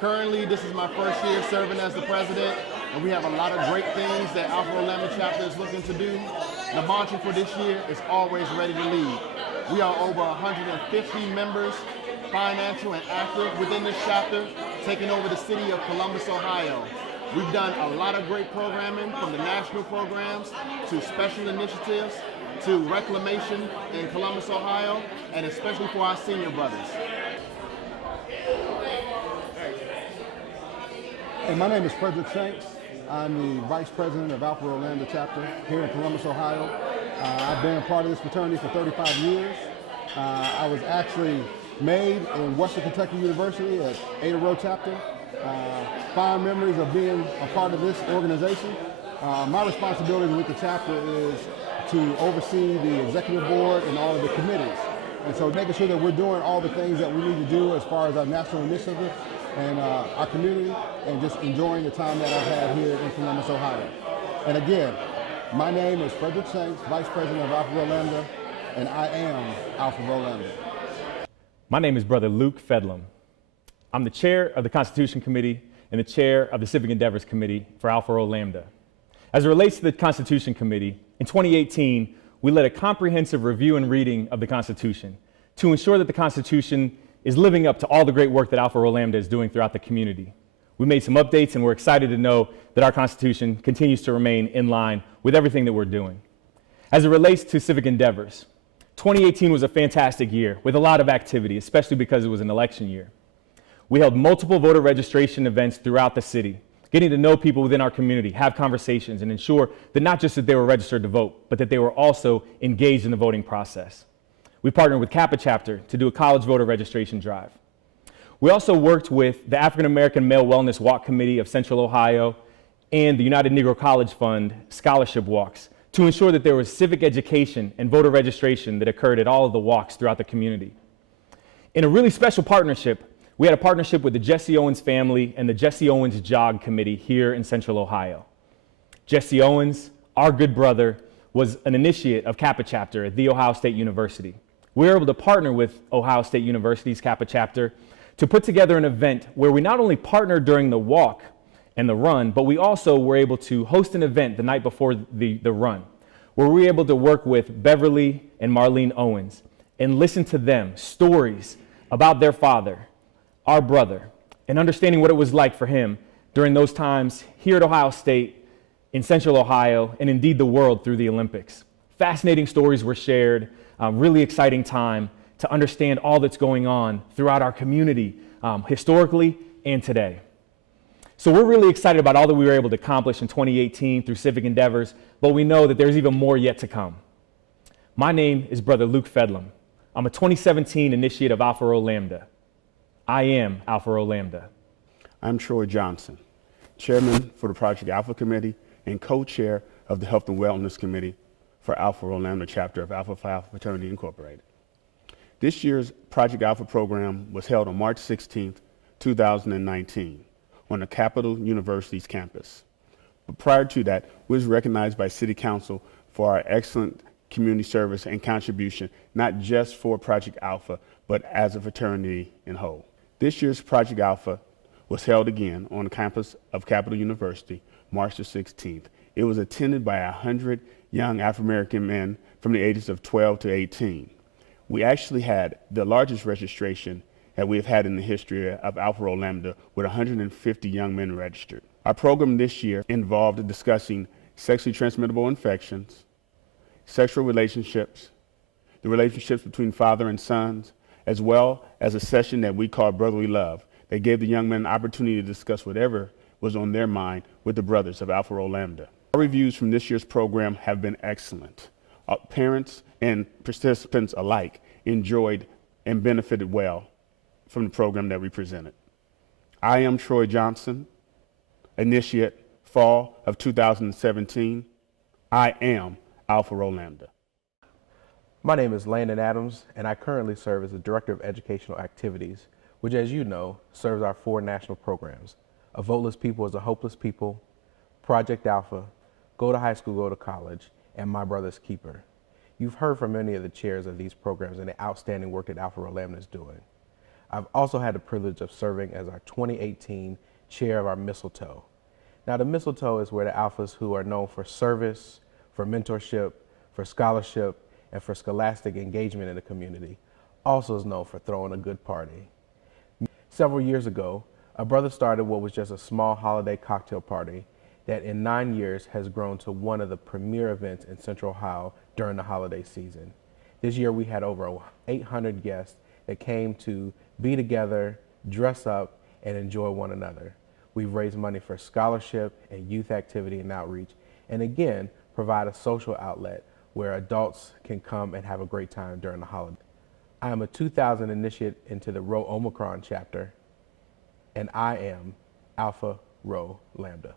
Currently, this is my first year serving as the president, and we have a lot of great things that Alpha Rho Lambda chapter is looking to do. The mantra for this year is always ready to lead. We are over 150 members, financial and active within this chapter, taking over the city of Columbus, Ohio. We've done a lot of great programming, from the national programs to special initiatives to reclamation in Columbus, Ohio, and especially for our senior brothers. Hey, my name is Frederick Shanks. I'm the Vice President of Alpha Rho Lambda chapter here in Columbus, Ohio. I've been a part of this fraternity for 35 years. I was actually made in Western Kentucky University at Ada Rho chapter. Fond memories of being a part of this organization. My responsibility with the chapter is to oversee the executive board and all of the committees. And so making sure that we're doing all the things that we need to do as far as our national initiatives and our community, and just enjoying the time that I've had here in Columbus, Ohio. And again, my name is Frederick Shanks, Vice President of Alpha Rho Lambda, and I am Alpha Rho Lambda. My name is Brother Luke Fedlam. I'm the chair of the Constitution Committee and the chair of the Civic Endeavors Committee for Alpha Rho Lambda. As it relates to the Constitution Committee, in 2018, we led a comprehensive review and reading of the Constitution to ensure that the Constitution is living up to all the great work that Alpha Rho Lambda is doing throughout the community. We made some updates, and we're excited to know that our Constitution continues to remain in line with everything that we're doing. As it relates to civic endeavors, 2018 was a fantastic year with a lot of activity, especially because it was an election year. We held multiple voter registration events throughout the city, getting to know people within our community, have conversations, and ensure that not just that they were registered to vote, but that they were also engaged in the voting process. We partnered with Kappa Chapter to do a college voter registration drive. We also worked with the African American Male Wellness Walk Committee of Central Ohio and the United Negro College Fund scholarship walks to ensure that there was civic education and voter registration that occurred at all of the walks throughout the community. In a really special partnership, we had a partnership with the Jesse Owens family and the Jesse Owens Jog Committee here in Central Ohio. Jesse Owens, our good brother, was an initiate of Kappa Chapter at The Ohio State University. We were able to partner with Ohio State University's Kappa Chapter to put together an event where we not only partnered during the walk and the run, but we also were able to host an event the night before the run, where we were able to work with Beverly and Marlene Owens and listen to them, stories about their father, our brother, and understanding what it was like for him during those times here at Ohio State, in Central Ohio, and indeed the world through the Olympics. Fascinating stories were shared, really exciting time to understand all that's going on throughout our community, historically and today. So we're really excited about all that we were able to accomplish in 2018 through civic endeavors, but we know that there's even more yet to come. My name is Brother Luke Fedlam. I'm a 2017 initiate of Alpha Rho Lambda. I am Alpha Rho Lambda. I'm Troy Johnson, Chairman for the Project Alpha Committee and co-chair of the Health and Wellness Committee for Alpha Rho Lambda chapter of Alpha Phi Alpha Fraternity Incorporated. This year's Project Alpha program was held on March 16, 2019 on the Capital University's campus. But prior to that, we was recognized by City Council for our excellent community service and contribution, not just for Project Alpha, but as a fraternity in whole. This year's Project Alpha was held again on the campus of Capital University, March the 16th. It was attended by 100 young African-American men from the ages of 12 to 18. We actually had the largest registration that we have had in the history of Alpha Rho Lambda, with 150 young men registered. Our program this year involved discussing sexually transmittable infections, sexual relationships, the relationships between father and sons, as well as a session that we call Brotherly Love that gave the young men an opportunity to discuss whatever was on their mind with the brothers of Alpha Rho Lambda. Our reviews from this year's program have been excellent. Parents and participants alike enjoyed and benefited well from the program that we presented. I am Troy Johnson, initiate fall of 2017. I am Alpha Rho Lambda. My name is Landon Adams, and I currently serve as the Director of Educational Activities, which, as you know, serves our 4 national programs: A Voteless People is a Hopeless People, Project Alpha, Go to High School, Go to College, and My Brother's Keeper. You've heard from many of the chairs of these programs and the outstanding work that Alpha Rho Lambda is doing. I've also had the privilege of serving as our 2018 chair of our Mistletoe. Now, the Mistletoe is where the Alphas who are known for service, for mentorship, for scholarship, and for scholastic engagement in the community also is known for throwing a good party. Several years ago, a brother started what was just a small holiday cocktail party that in 9 years has grown to one of the premier events in Central Ohio during the holiday season. This year we had over 800 guests that came to be together, dress up, and enjoy one another. We've raised money for scholarship and youth activity and outreach, and again, provide a social outlet where adults can come and have a great time during the holiday. I am a 2000 initiate into the Rho Omicron chapter, and I am Alpha Rho Lambda.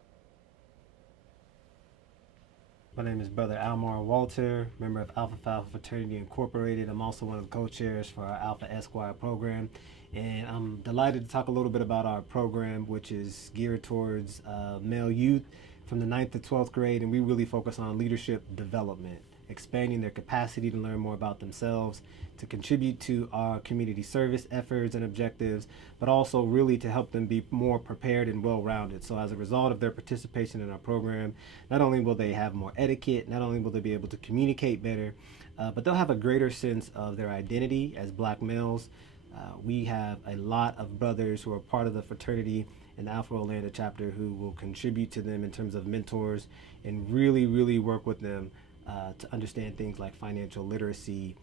My name is Brother Almar Walter, member of Alpha Phi Alpha Fraternity Incorporated. I'm also one of the co-chairs for our Alpha Esquire program. And I'm delighted to talk a little bit about our program, which is geared towards male youth from the 9th to 12th grade. And we really focus on leadership development, expanding their capacity to learn more about themselves, to contribute to our community service efforts and objectives, but also really to help them be more prepared and well-rounded. So as a result of their participation in our program, not only will they have more etiquette, not only will they be able to communicate better, but they'll have a greater sense of their identity as Black males. We have a lot of brothers who are part of the fraternity in the Alpha Rho Lambda chapter who will contribute to them in terms of mentors and really work with them to understand things like financial literacy,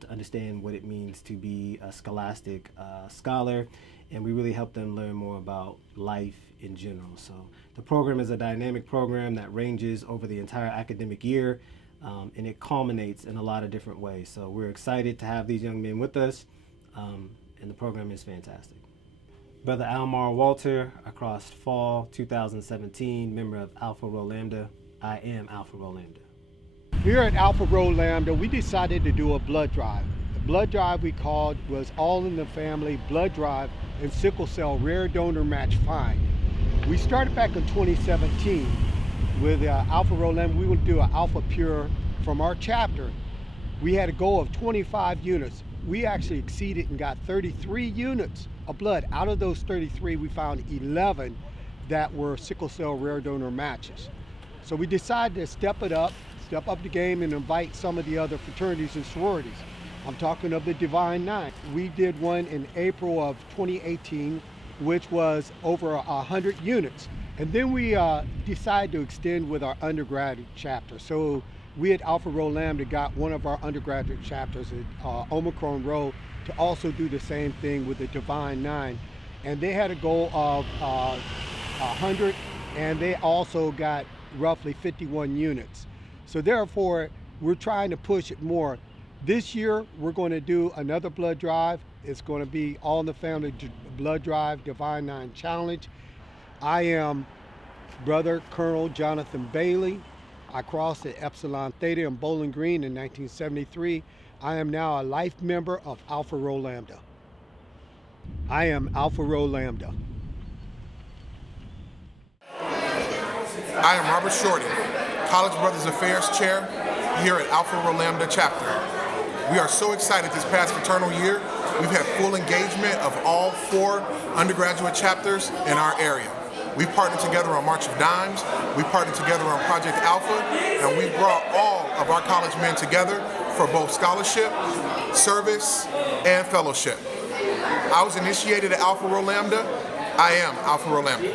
to understand what it means to be a scholastic scholar, and we really help them learn more about life in general. So the program is a dynamic program that ranges over the entire academic year, and it culminates in a lot of different ways. So we're excited to have these young men with us, and the program is fantastic. Brother Almar Walter, across fall 2017, member of Alpha Rho Lambda. I am Alpha Rho Lambda. Here at Alpha Rho Lambda, we decided to do a blood drive. The blood drive we called was All in the Family Blood Drive and Sickle Cell Rare Donor Match Find. We started back in 2017 with Alpha Rho Lambda. We would do an Alpha Pure from our chapter. We had a goal of 25 units. We actually exceeded and got 33 units of blood. Out of those 33, we found 11 that were sickle cell rare donor matches. So we decided to step up the game and invite some of the other fraternities and sororities. I'm talking of the Divine Nine. We did one in April of 2018, which was over 100 units. And then we decided to extend with our undergraduate chapter. So we at Alpha Rho Lambda got one of our undergraduate chapters at Omicron Rho to also do the same thing with the Divine Nine. And they had a goal of 100, and they also got roughly 51 units. So therefore, we're trying to push it more. This year, we're going to do another blood drive. It's going to be All in the Family Blood Drive Divine Nine Challenge. I am Brother Colonel Jonathan Bailey. I crossed at Epsilon Theta in Bowling Green in 1973. I am now a life member of Alpha Rho Lambda. I am Alpha Rho Lambda. I am Robert Shorty, College Brothers Affairs Chair here at Alpha Rho Lambda Chapter. We are so excited this past fraternal year. We've had full engagement of all 4 undergraduate chapters in our area. We've partnered together on March of Dimes, we partnered together on Project Alpha, and we brought all of our college men together for both scholarship, service, and fellowship. I was initiated at Alpha Rho Lambda. I am Alpha Rho Lambda.